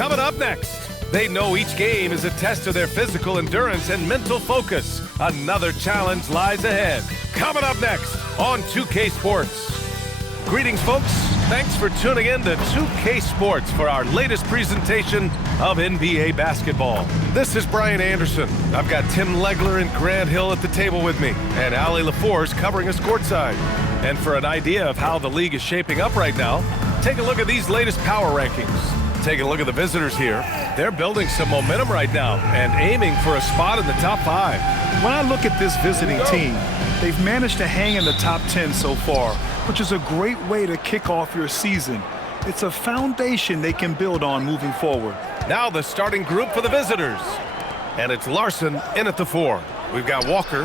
Coming up next, they know each game is a test of their physical endurance and mental focus. Another challenge lies ahead. Coming up next on 2K Sports. Greetings, folks. Thanks for tuning in to 2K Sports for our latest presentation of NBA basketball. This is Brian Anderson. I've got Tim Legler and Grant Hill at the table with me, and Ali LaForce covering us courtside. And for an idea of how the league is shaping up right now, take a look at these latest power rankings. Take a look at the visitors here. They're building some momentum right now and aiming for a spot in the top 5. When I look at this visiting team, they've managed to hang in the top 10 so far, which is a great way to kick off your season. It's a foundation they can build on moving forward. Now the starting group for the visitors. And it's Larson in at the 4. We've got Walker,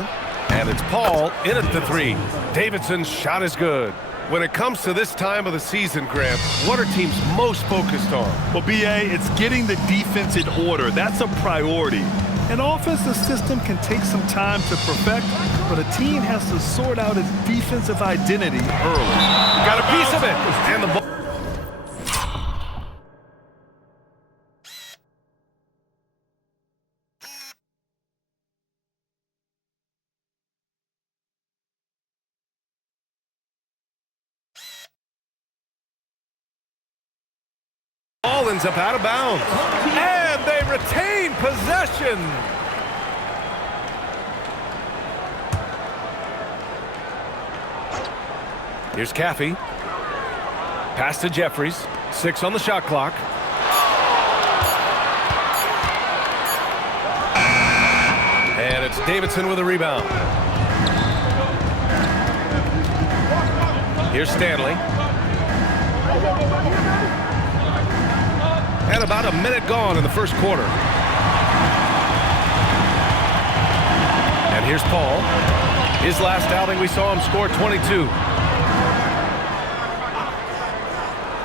and it's Paul in at the 3. Davidson's shot is good. When it comes to this time of the season, Graham, what are teams most focused on? Well, B.A., it's getting the defense in order. That's a priority. An offensive system can take some time to perfect, but a team has to sort out its defensive identity early. Got a piece of it, and the ball. Ball ends up out of bounds, and they retain possession. Here's Caffey. Pass to Jeffries. 6 on the shot clock. And it's Davidson with a rebound. Here's Stanley. And about a minute gone in the first quarter. And here's Paul. His last outing, we saw him score 22.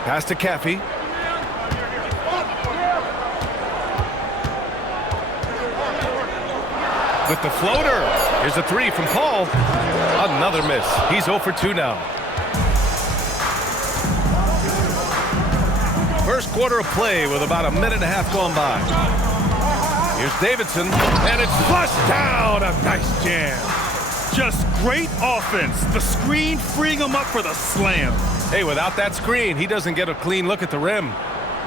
Pass to Caffey. With the floater. Here's a 3 from Paul. Another miss. He's 0 for 2 now. First quarter of play with about a minute and a half gone by. Here's Davidson, and it's flushed down. A nice jam. Just great offense. The screen freeing him up for the slam. Hey, without that screen, he doesn't get a clean look at the rim.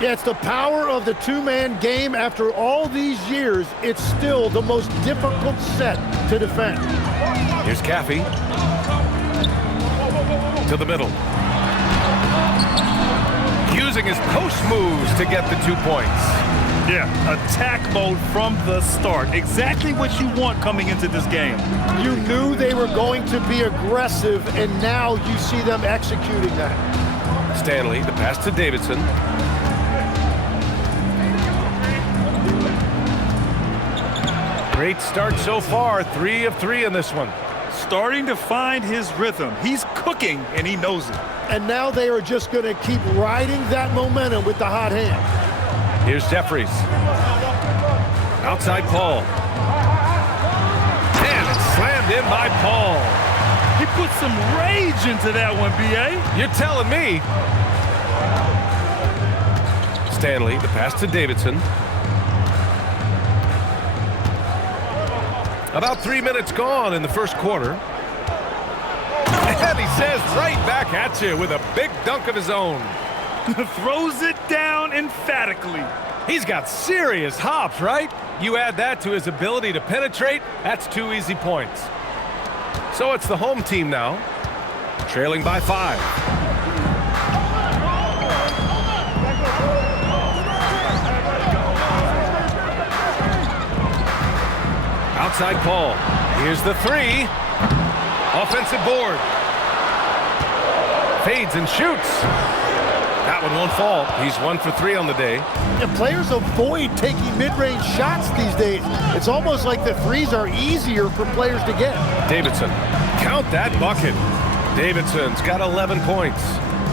Yeah, it's the power of the two-man game. After all these years, it's still the most difficult set to defend. Here's Caffey. To the middle. Using his post moves to get the 2 points. Yeah, attack mode from the start. Exactly what you want coming into this game. You knew they were going to be aggressive, and now you see them executing that. Stanley, the pass to Davidson. Great start so far. 3 of 3 in this one. Starting to find his rhythm. He's cooking, and he knows it. And now they are just going to keep riding that momentum with the hot hand. Here's Jeffries. Outside Paul. And it's slammed in by Paul. He put some rage into that one, B.A. You're telling me. Stanley, the pass to Davidson. About 3 minutes gone in the first quarter. And he says right back at you with a big dunk of his own. Throws it down emphatically. He's got serious hops, right? You add that to his ability to penetrate, that's 2 easy points. So it's the home team now, trailing by 5. Outside Paul. Here's the 3. Offensive board. Fades and shoots. That one won't fall. He's 1 for 3 on the day. Yeah, players avoid taking mid-range shots these days. It's almost like the threes are easier for players to get. Davidson. Count that bucket. Davidson's got 11 points.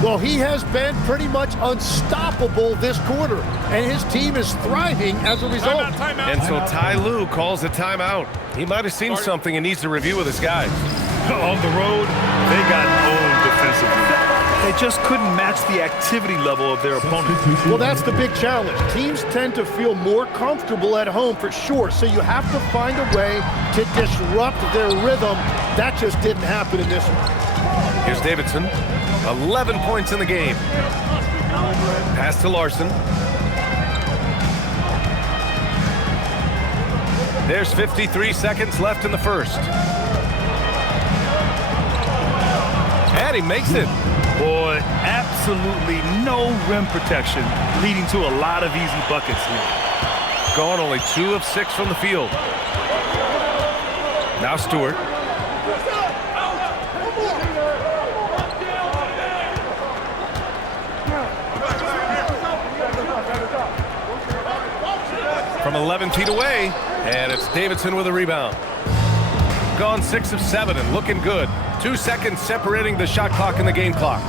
Well, he has been pretty much unstoppable this quarter, and his team is thriving as a result. Timeout. And so Ty Lue calls a timeout. He might have seen something and needs to review with his guys. On the road, they got owned defensively. They just couldn't match the activity level of their opponent. Well, that's the big challenge. Teams tend to feel more comfortable at home for sure, so you have to find a way to disrupt their rhythm. That just didn't happen in this one. Here's Davidson, 11 points in the game. Pass to Larson. There's 53 seconds left in the first. And he makes it. Boy, absolutely no rim protection, leading to a lot of easy buckets here. Gone only 2 of 6 from the field. Now Stewart. From 11 feet away, and it's Davidson with a rebound. Gone 6 of 7 and looking good. 2 seconds separating the shot clock and the game clock.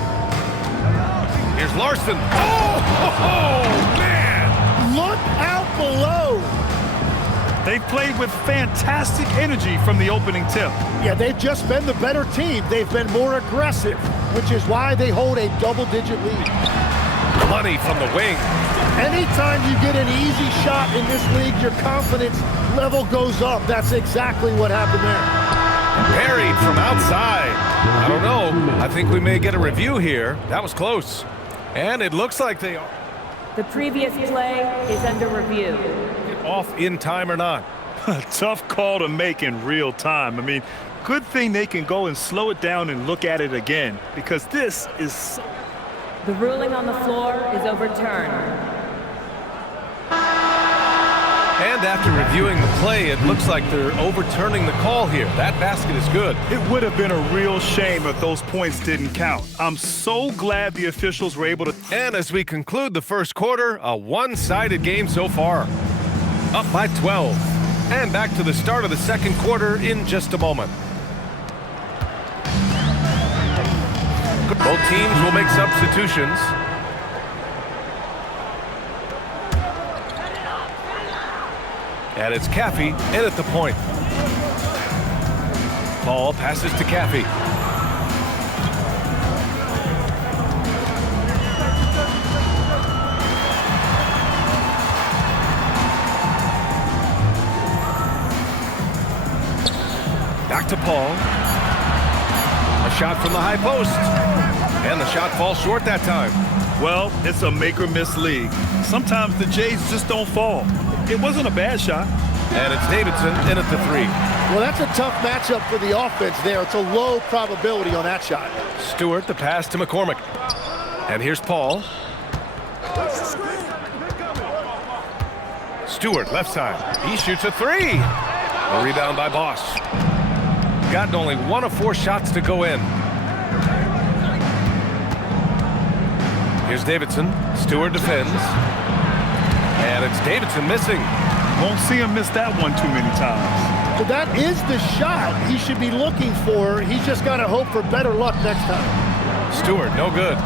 Here's Larson. Oh, man! Look out below. They've played with fantastic energy from the opening tip. Yeah, they've just been the better team. They've been more aggressive, which is why they hold a double-digit lead. Money from the wing. Anytime you get an easy shot in this league, your confidence level goes up. That's exactly what happened there. Parried from outside. I don't know. I think we may get a review here. That was close. And it looks like they are. The previous play is under review. Off in time or not. A tough call to make in real time. I mean, good thing they can go and slow it down and look at it again, because this is so... The ruling on the floor is overturned. And after reviewing the play, it looks like they're overturning the call here. That basket is good. It would have been a real shame if those points didn't count. I'm so glad the officials were able to... And as we conclude the first quarter, a one-sided game so far. Up by 12. And back to the start of the second quarter in just a moment. Both teams will make substitutions. And it's Caffey in at the point. Paul passes to Caffey. Back to Paul. A shot from the high post. And the shot falls short that time. Well, it's a make-or-miss league. Sometimes the Jays just don't fall. It wasn't a bad shot. And it's Davidson in at the 3. Well, that's a tough matchup for the offense there. It's a low probability on that shot. Stewart, the pass to McCormick. And here's Paul. Stewart, left side. He shoots a 3. A rebound by Boss. Gotten only 1 of 4 shots to go in. Here's Davidson. Stewart defends. And it's Davidson missing. Won't see him miss that one too many times. Well, that is the shot he should be looking for. He's just got to hope for better luck next time. Stewart, no good.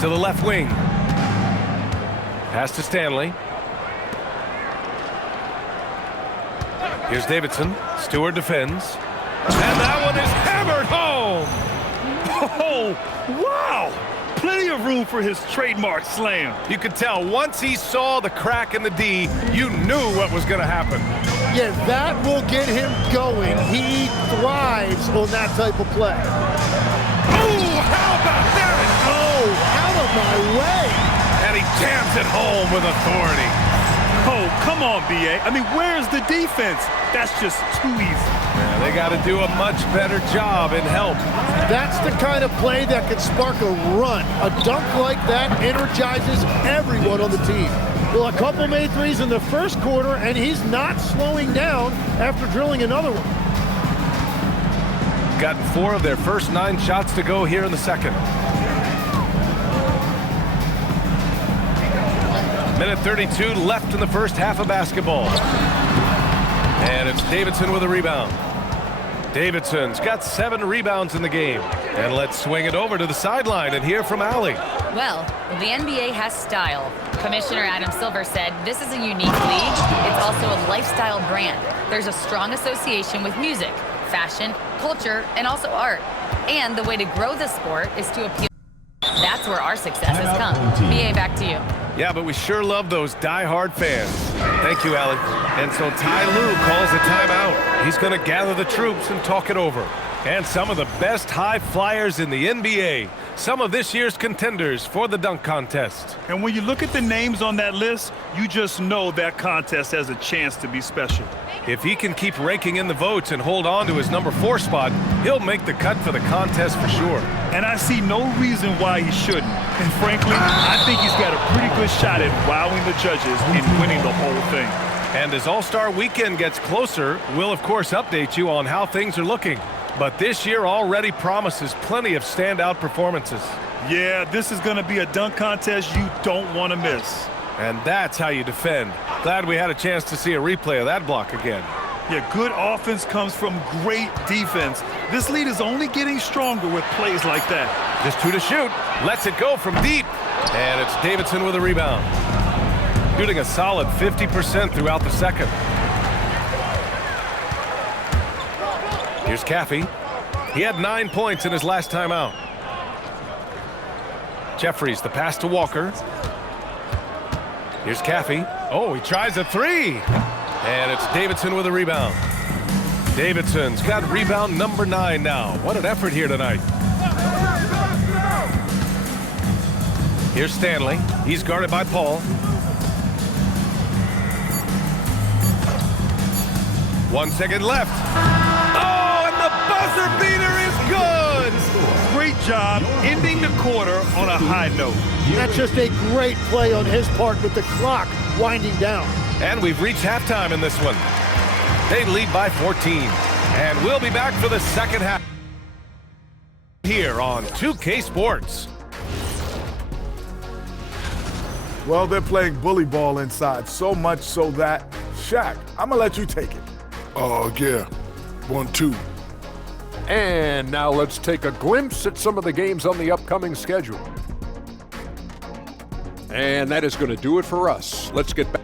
To the left wing. Pass to Stanley. Here's Davidson. Stewart defends. And that one is hammered home. Oh, wow! Plenty of room for his trademark slam. You could tell once he saw the crack in the D, you knew what was going to happen. Yeah, that will get him going. He thrives on that type of play. Oh, how about that? Oh, out of my way. And he jams it home with authority. Oh, come on, B.A. I mean, where's the defense? That's just too easy. Yeah, they got to do a much better job in help. That's the kind of play that can spark a run. A dunk like that energizes everyone on the team. Well, a couple made threes in the first quarter, and he's not slowing down after drilling another one. Gotten 4 of their first 9 shots to go here in the second. Minute 32 left in the first half of basketball. And it's Davidson with a rebound. Davidson's got 7 rebounds in the game. And let's swing it over to the sideline and hear from Allie. Well, the NBA has style. Commissioner Adam Silver said this is a unique league. It's also a lifestyle brand. There's a strong association with music, fashion, culture, and also art. And the way to grow the sport is to appeal. That's where our success has come. BA, back to you. Yeah, but we sure love those die-hard fans. Thank you, Allie. And so Ty Lue calls a timeout. He's going to gather the troops and talk it over. And some of the best high flyers in the NBA. Some of this year's contenders for the dunk contest. And when you look at the names on that list, you just know that contest has a chance to be special. If he can keep raking in the votes and hold on to his number 4 spot, he'll make the cut for the contest for sure. And I see no reason why he shouldn't. And frankly, I think he's got a pretty good shot at wowing the judges and winning the whole thing. And as All-Star Weekend gets closer, we'll of course update you on how things are looking. But this year already promises plenty of standout performances. Yeah, this is going to be a dunk contest you don't want to miss. And that's how you defend. Glad we had a chance to see a replay of that block again. Yeah, good offense comes from great defense. This lead is only getting stronger with plays like that. Just 2 to shoot. Lets it go from deep. And it's Davidson with a rebound. Shooting a solid 50% throughout the second. Here's Caffey. He had 9 points in his last time out. Jeffries, the pass to Walker. Here's Caffey. Oh, he tries a 3. And it's Davidson with a rebound. Davidson's got rebound number 9 now. What an effort here tonight. Here's Stanley. He's guarded by Paul. 1 second left. Oh, and the buzzer beater is good! Great job ending the quarter on a high note. That's just a great play on his part with the clock winding down. And we've reached halftime in this one. They lead by 14. And we'll be back for the second half here on 2K Sports. Well, they're playing bully ball inside, so much so that, Shaq, I'm gonna let you take it. Oh, yeah. 1-2. And now let's take a glimpse at some of the games on the upcoming schedule. And that is going to do it for us. Let's get back.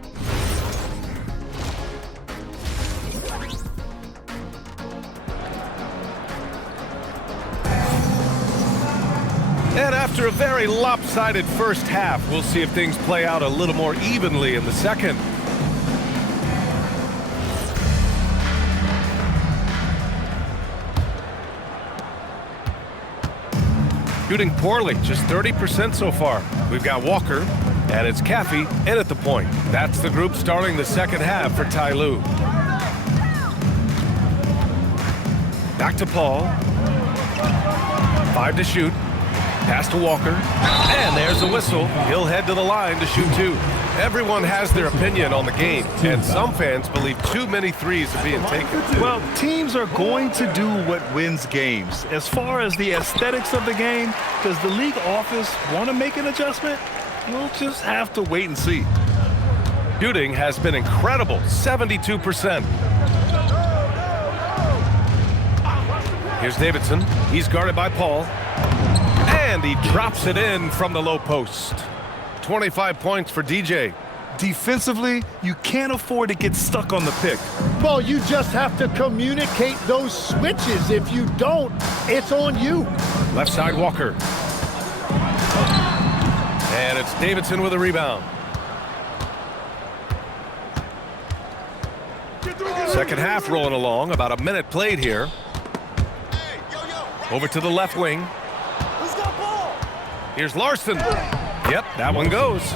And after a very lopsided first half, we'll see if things play out a little more evenly in the second. Shooting poorly, just 30% so far. We've got Walker, and it's Caffey in at the point. That's the group starting the second half for Ty Lue. Back to Paul. 5 to shoot. Pass to Walker. And there's a whistle. He'll head to the line to shoot 2. Everyone has their opinion on the game, and some fans believe too many threes are being taken. Well, teams are going to do what wins games. As far as the aesthetics of the game, does the league office want to make an adjustment? We'll just have to wait and see. Shooting has been incredible, 72%. Here's Davidson. He's guarded by Paul. And he drops it in from the low post. 25 points for DJ. Defensively, you can't afford to get stuck on the pick. Well, you just have to communicate those switches. If you don't, it's on you. Left side Walker. And it's Davidson with a rebound. Second half rolling along, about a minute played here. Over to the left wing. Here's Larson. Yep, that one goes.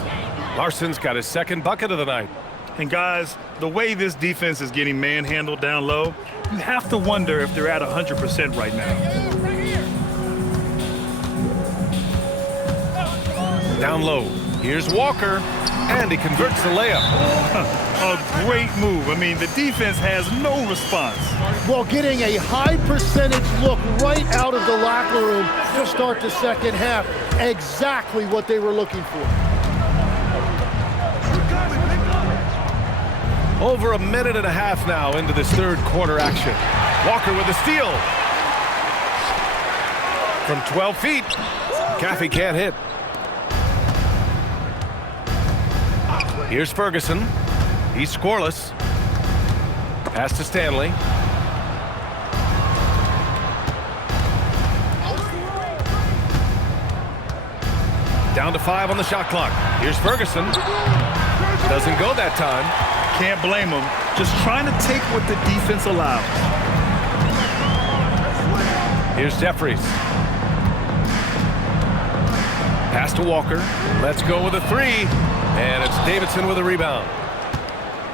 Larson's got his second bucket of the night. And guys, the way this defense is getting manhandled down low, you have to wonder if they're at 100% right now. Down low. Here's Walker. And he converts the layup. A great move. I mean, the defense has no response. Well, getting a high percentage look right out of the locker room to start the second half. Exactly what they were looking for. Over a minute and a half now into this third quarter action. Walker with a steal. From 12 feet. Caffey can't hit. Here's Ferguson. He's scoreless. Pass to Stanley. Down to 5 on the shot clock. Here's Ferguson. Doesn't go that time. Can't blame him. Just trying to take what the defense allows. Here's Jeffries. Pass to Walker. Let's go with a 3. And it's Davidson with a rebound.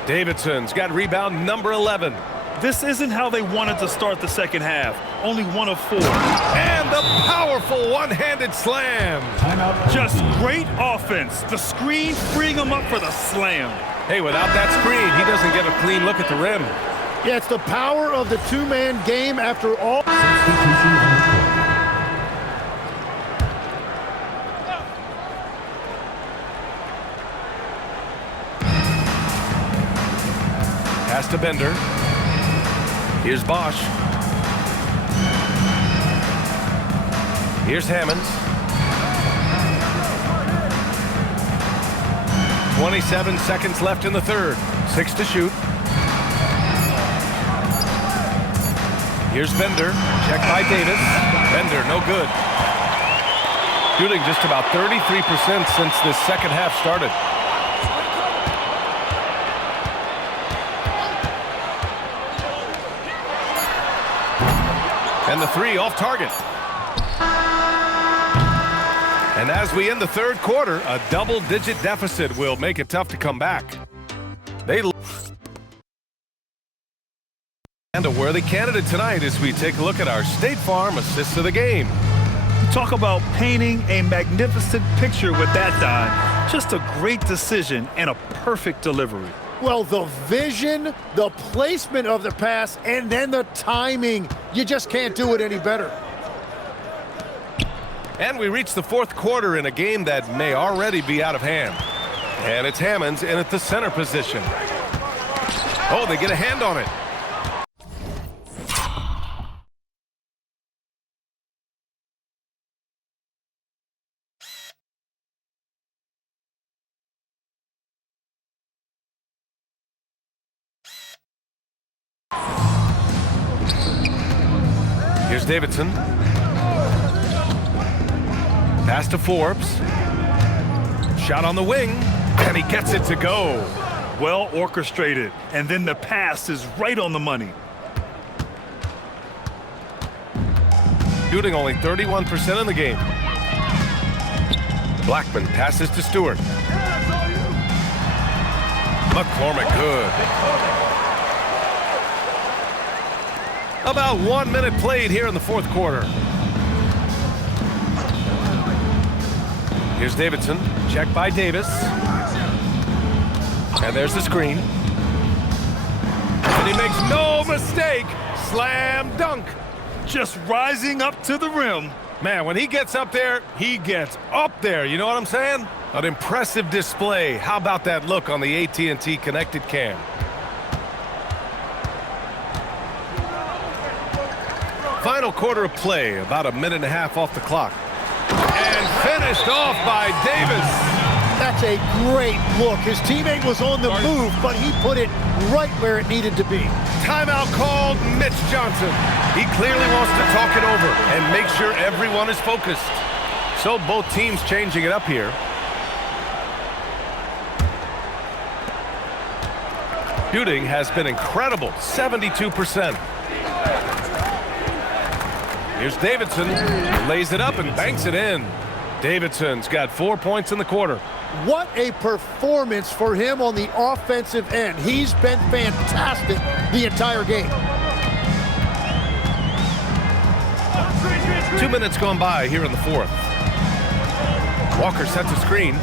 Davidson's got rebound number 11. This isn't how they wanted to start the second half. Only 1 of 4. And the powerful one-handed slam. Just great offense. The screen freeing him up for the slam. Hey, without that screen, he doesn't get a clean look at the rim. Yeah, it's the power of the two-man game after all. Pass to Bender. Here's Bosch. Here's Hammonds. 27 seconds left in the third. 6 to shoot. Here's Bender. Check by Davis. Bender, no good. Shooting just about 33% since this second half started. And the 3 off target. And as we end the third quarter, a double-digit deficit will make it tough to come back. And a worthy candidate tonight as we take a look at our State Farm assists of the game. Talk about painting a magnificent picture with that dime. Just a great decision and a perfect delivery. Well, the vision, the placement of the pass, and then the timing. You just can't do it any better. And we reach the fourth quarter in a game that may already be out of hand. And it's Hammonds in at the center position. Oh, they get a hand on it. Here's Davidson. Pass to Forbes. Shot on the wing, and he gets it to go. Well orchestrated, and then the pass is right on the money. Shooting only 31% in the game. Blackman passes to Stewart. McCormick good. About 1 minute played here in the fourth quarter. Here's Davidson. Check by Davis. And there's the screen. And he makes no mistake. Slam dunk. Just rising up to the rim. Man, when he gets up there, he gets up there. You know what I'm saying? An impressive display. How about that look on the AT&T connected cam? Final quarter of play, about a minute and a half off the clock. And finished off by Davis. That's a great look. His teammate was on the move, but he put it right where it needed to be. Timeout called. Mitch Johnson. He clearly wants to talk it over and make sure everyone is focused. So both teams changing it up here. Shooting has been incredible, 72%. Here's Davidson, lays it up and banks it in. Davidson's got 4 points in the quarter. What a performance for him on the offensive end. He's been fantastic the entire game. 2 minutes gone by here in the fourth. Walker sets a screen.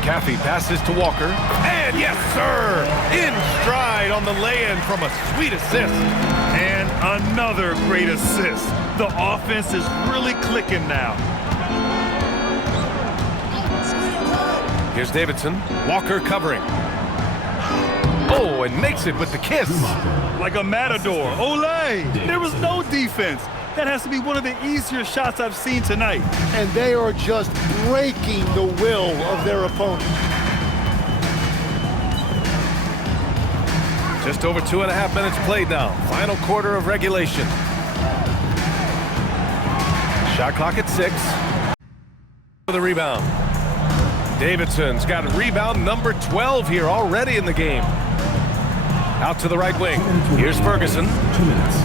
Caffey passes to Walker. And yes, sir! In stride on the lay-in from a sweet assist. And another great assist. The offense is really clicking now. Here's Davidson. Walker covering. Oh, and makes it with the kiss. Like a matador. Olé! There was no defense. That has to be one of the easier shots I've seen tonight. And they are just breaking the will of their opponent. Just over 2.5 minutes played now. Final quarter of regulation. Shot clock at 6. for the rebound. Davidson's got rebound number 12 here already in the game. Out to the right wing. Here's Ferguson. 2 minutes.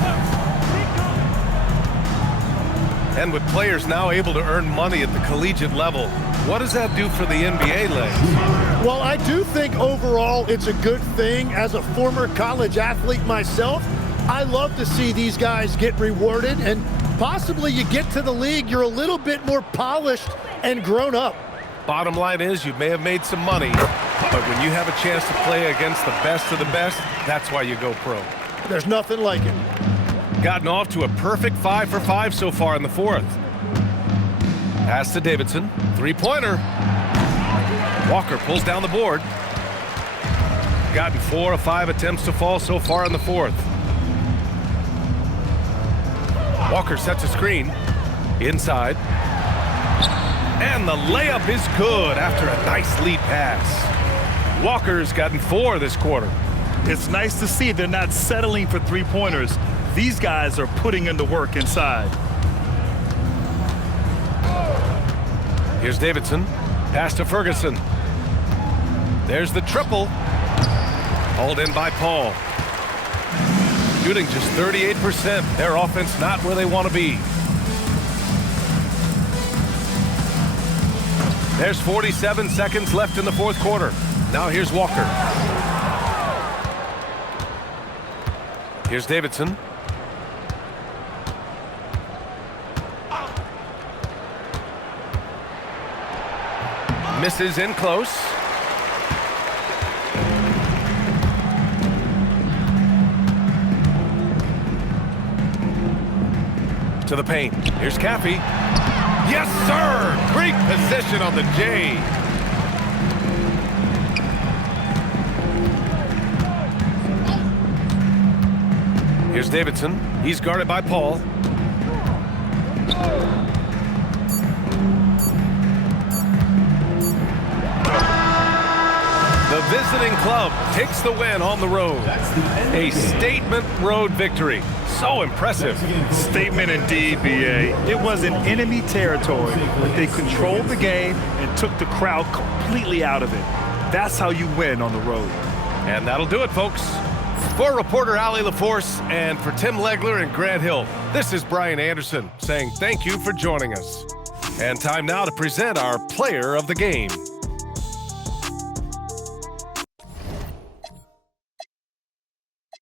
And with players now able to earn money at the collegiate level, what does that do for the NBA leagues? Well, I do think overall it's a good thing. As a former college athlete myself, I love to see these guys get rewarded, and possibly you get to the league, you're a little bit more polished and grown up. Bottom line is you may have made some money, but when you have a chance to play against the best of the best, that's why you go pro. There's nothing like it. Gotten off to a perfect 5 for 5 so far in the fourth. Pass to Davidson. Three-pointer. Walker pulls down the board. Gotten 4 of 5 attempts to fall so far in the fourth. Walker sets a screen. Inside. And the layup is good after a nice lead pass. Walker's gotten 4 this quarter. It's nice to see they're not settling for three-pointers. These guys are putting in the work inside. Here's Davidson. Pass to Ferguson. There's the triple. Hauled in by Paul. Shooting just 38%. Their offense not where they want to be. There's 47 seconds left in the fourth quarter. Now here's Walker. Here's Davidson. Misses in close. To the paint. Here's Caffey. Yes, sir! Great position on the J. Here's Davidson. He's guarded by Paul. The visiting club takes the win on the road. A statement road victory. So impressive. Statement indeed, BA. It was in enemy territory, but they controlled the game and took the crowd completely out of it. That's how you win on the road. And that'll do it, folks. For reporter Allie LaForce and for Tim Legler and Grant Hill, this is Brian Anderson saying thank you for joining us. And time now to present our player of the game.